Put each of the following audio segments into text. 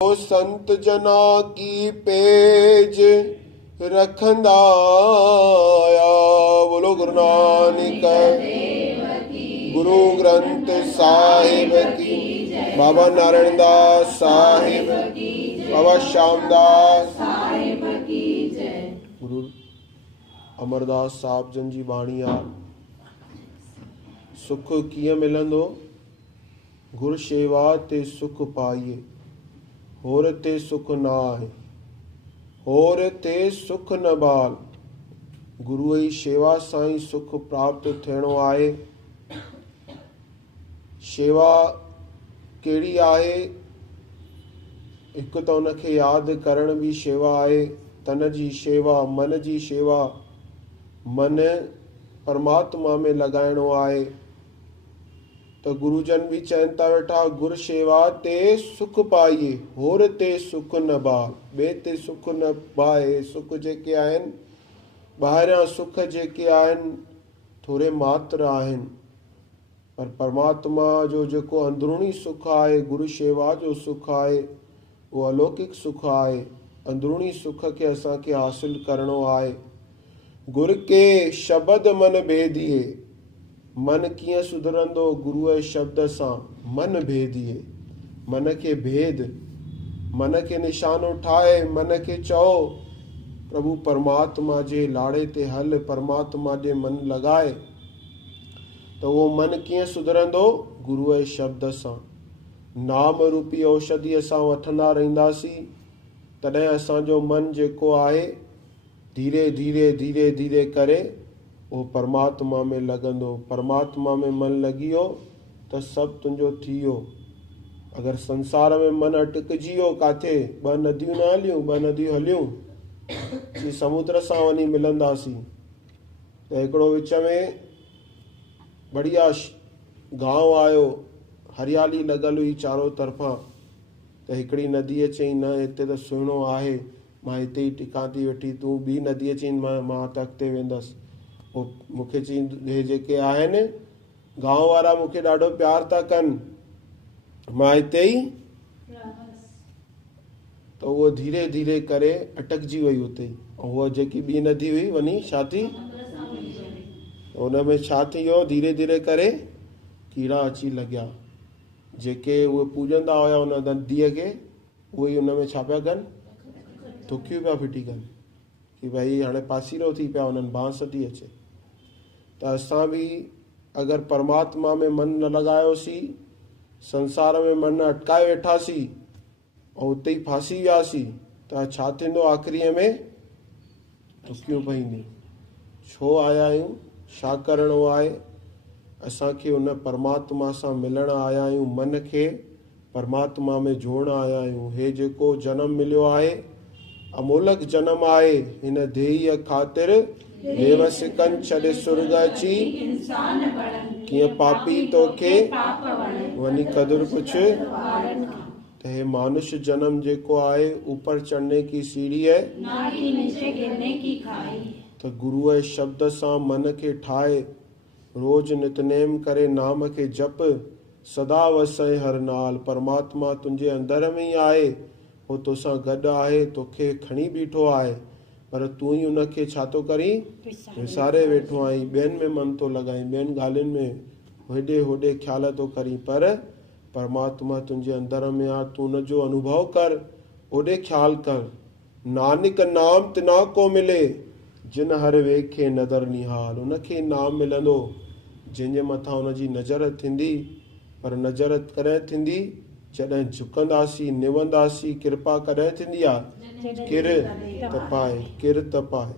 संत जना की पेज रखंदा आया। बोलो गुरु नानक गुरु ग्रंथ साहिब की, बाबा नारायण दास साहिब, बाबा श्यामदास साहिब की जय। गुरु अमरदास साहिब जन जी बाणी आ। सुख कीअं मिलंदो? गुरु शेवा ते सुख पाइए, होर ते सुख न आहे, होर ते सुख न बाल। गुरुअ जी शेवा सां ई सुख प्राप्त थियणो आहे। शेवा कहिड़ी आहे? हिकु त उनखे यादि करण बि शेवा आहे, तन जी शेवा, मन जी शेवा। मन परमात्मा में लॻाइणो आहे। त गुरुजन भी चवनि था वेठा, गुरु शेवा ते सुख पाइए, होर ते सुख न बाल। ॿिए ते सुख न पाए। सुख जेके आहिनि, ॿाहिरियां सुख जेके आहिनि थोरे मात्र आहिनि, पर परमात्मा जो जेको अंदरूनी सुख आहे, गुरु शेवा जो सुख आहे, उहो अलौकिक सुख आहे। अंदरूनी सुख खे असांखे हासिल करणो आहे। गुर के शब्द मन भेदिए। मन कीअं सुधरंदो? गुरुअ जे शब्द सां। मन भेदिए, मन खे भेद, मन खे निशानो ठाहे, मन खे चओ प्रभु परमात्मा जे लाड़े ते हल, परमात्मा जे मन लॻाए। त उहो मन कीअं सुधरंदो? गुरुअ जे शब्द सां। नाम रूपी औषधि असां वठंदा रहंदासीं, तॾहिं असांजो मन जेको आहे धीरे धीरे धीरे धीरे करे उहो परमात्मा में लॻंदो। परमात्मा में मन लॻी वियो त सभु तुंहिंजो थी वियो। अगरि संसार में मन अटकिजी वियो काथे, ॿ नदियूं न हलियूं, ॿ नदियूं हलियूं की समुद्र सां वञी मिलंदासीं। त हिकिड़ो विच में बढ़िया गांव आयो, हरियाली लॻल हुई चारो तरफ़ां। त हिकिड़ी नदी चई, न हिते त सुहिणो आहे, मां हिते ई टिकां थी वेठी। तूं ॿी नदीअ चई, मां त अॻिते वेंदसि। पोइ मूंखे चई, हे जेके आहिनि गांव वारा मूंखे ॾाढो प्यार था कनि, मां हिते ई। त उहो धीरे धीरे करे अटकजी वई हुते। ऐं उहा जेकी ॿी नदी हुई वञी छा थी, हुन में छा थी वियो? धीरे धीरे करे कीड़ा अची लॻिया। जेके उहे पूॼंदा हुया हुन नदीअ खे, उहे ई हुन में छा पिया कनि? थुकियूं पिया फिटी कनि कि भई हाणे पासीरो थी पिया वञनि, बांस थी अचे। त असां बि अगरि परमात्मा में मन न लॻायोसीं, संसार में मन अटकाए वेठासीं ऐं उते ई फासी वियासीं, त छा थींदो? आख़िरीअ में थुकियूं पवंदियूं। छो आया आहियूं? छा करिणो आहे? असांखे उन परमात्मा सां मिलण आया आहियूं, मन खे परमात्मा में जोड़ण आया आहियूं। हे जेको जनम मिलियो आहे, अमोलक जनम आहे। हिन देहीअ ख़ातिर बेवसिकन छॾे सुर्ग अची, कीअं पापी तोखे वञी कदुर पुछ। त हे मानुष जन्म जेको आहे, ऊपर चढ़ने की सीढ़ी है, नीचे गिरने की खाई। त गुरुअ जे शब्द सां मन खे ठाहे, रोज नितनेम करे, नाम खे जप, सदा वसई हर नाल। परमात्मा तुंहिंजे अंदर में ई आहे, हो तोसां गॾु आहे, तोखे खणी बीठो आहे, पर तूं ई उनखे छा थो करी? विसारे वेठो आहीं। ॿियनि में मन थो लॻाई, ॿियनि ॻाल्हियुनि में हेॾे होॾे ख़्याल थो करी, पर परमात्मा तुंहिंजे अंदर में आहे। तूं उनजो अनुभव कर, ओॾे ख़्यालु कर। नानक नाम तिना को मिले, जिन हर वेखे नदर निहाल। उनखे नाम मिलंदो जंहिंजे मथां उनजी नज़र थींदी। पर नज़र कॾहिं थींदी? जॾहिं झुकंदासीं, निवंदासीं। कृपा कॾहिं थींदी आहे? किर तपाए, किर तपाए।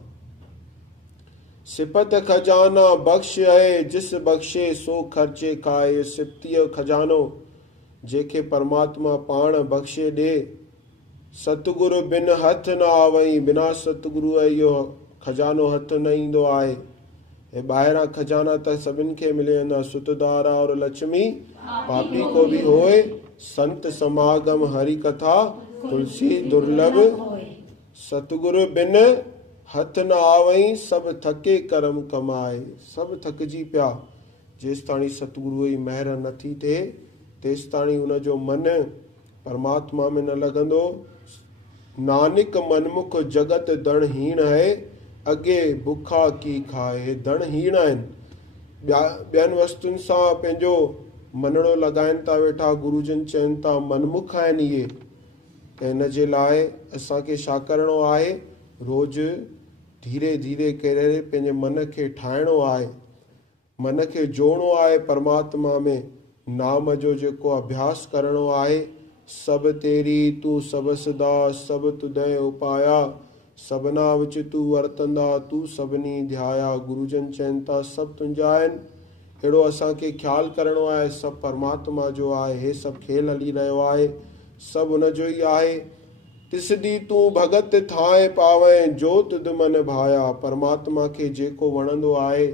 सिपत खजाना बख्श है, जिस बख्शे सो खर्चे खाए। सिपतीअ खजानो जंहिंखे परमात्मा पाण बख्शे ॾे। सतगुरु बिन हथ न आवई, बिना सतगुरुअ इहो खजानो हथ न ईंदो आहे। हे ॿाहिरां खजाना त सभिनि खे मिली वेंदा, सुतदारा और लक्ष्मी पापी को भी होए। संत समागम हरि कथा तुलसी दुर्लभ। सतगुरु बिन हथ न आवई, सभु थके कर्म कमाए। सभु थकिजी पिया। जेसि ताणी सतगुरुअ जी महर नथी थिए, तेसि ताणी हुनजो मन परमात्मा में न लॻंदो। नानक मनमुख जगत दणहीण है, अॻे बुखा की खाए। दणहीण आहिनि, ॿियनि वस्तुनि सां पंहिंजो मञणो लॻाइनि था वेठा। गुरुजन चवनि था मनमुख आहिनि इहे। त हिन जे लाइ असांखे छा करिणो आहे? रोज़ु धीरे धीरे करे पंहिंजे मन खे ठाहिणो आहे, मन खे जोड़णो आहे परमात्मा में। नाम जो जेको अभ्यास करिणो आहे। सभु तेरी तूं सभु सदा, सभु तुदे उपाया, सभना विच तूं वर्तंदा, तूं सभिनी ध्याया। गुरुजन चवनि था सभु तुंहिंजा आहिनि। अहिड़ो असांखे ख्यालु करिणो आहे, सभु परमात्मा जो आहे। हे सभु खेल हली रहियो आहे, सभु उन जो ई आहे। तिसदी तूं भगत थाए पावे, जो तुद मन भाया। परमात्मा खे जेको वणंदो आहे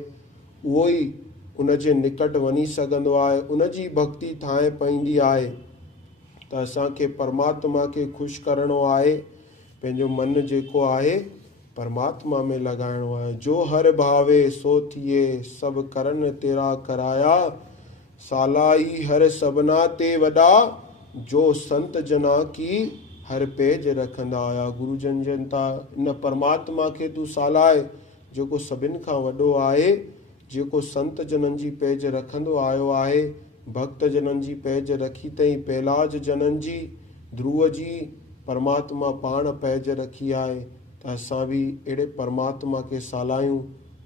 उहो ई उन जे निकट वञी सघंदो आहे, उन जी भक्ति ठाहे पवंदी आहे। त असांखे परमात्मा खे ख़ुशि करिणो आहे, पंहिंजो मन जेको आहे परमात्मा में लॻाइणो आहे। जो हर भावे सो थिए, सभु करन तेरा कराया। सालाई हर सभना ते वॾा, जो संत जना की हर पेज रखंदा आया। गुरुजन जन था इन परमात्मा खे तूं सालाए, जेको सभिनि खां वॾो आहे, जेको संत जननि जी पेज रखंदो आयो आहे। भक्त जननि जी पेज रखी अथई, पहलाज जननि जी, ध्रुव जी परमात्मा पाण पेज रखी आहे। त असां बि अहिड़े परमात्मा खे सालायूं,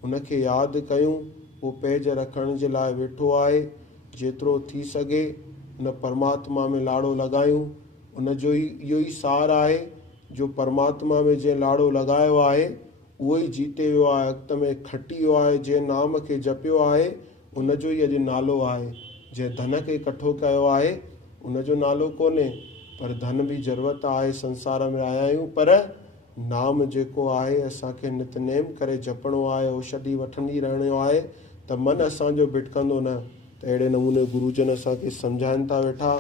उनखे यादि कयूं। उहो पेज रखण जे लाइ वेठो आहे। जेतिरो थी सघे उन परमात्मा में लाड़ो लॻायूं। उन जो ई इहो ई सार आहे, जो परमात्मा में जंहिं लाड़ो लॻायो आहे उहो ई जीते वियो आहे, अॻिते में खटी वियो आहे। जंहिं नाम खे जपियो आहे उन जो ई अॼु नालो आहे। जंहिं धन खे इकठो कयो आहे उन जो नालो कोन्हे, पर धन बि ज़रूरत आहे। संसार में आया आहियूं, पर नाम जेको आहे असांखे नितनेम करे जपणो आहे, औषधि वठंदी रहणो आहे, त मन असांजो भिटकंदो न। त अहिड़े नमूने गुरुजन असांखे सम्झाइनि था वेठा,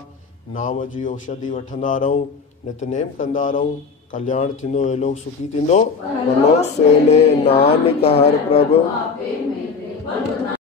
नाम जी औषधि वठंदा रहूं, नितनेम कंदा रहूं, कल्याण थींदो, लोक सुखी थींदो। परलोक से नानक हर प्रभु।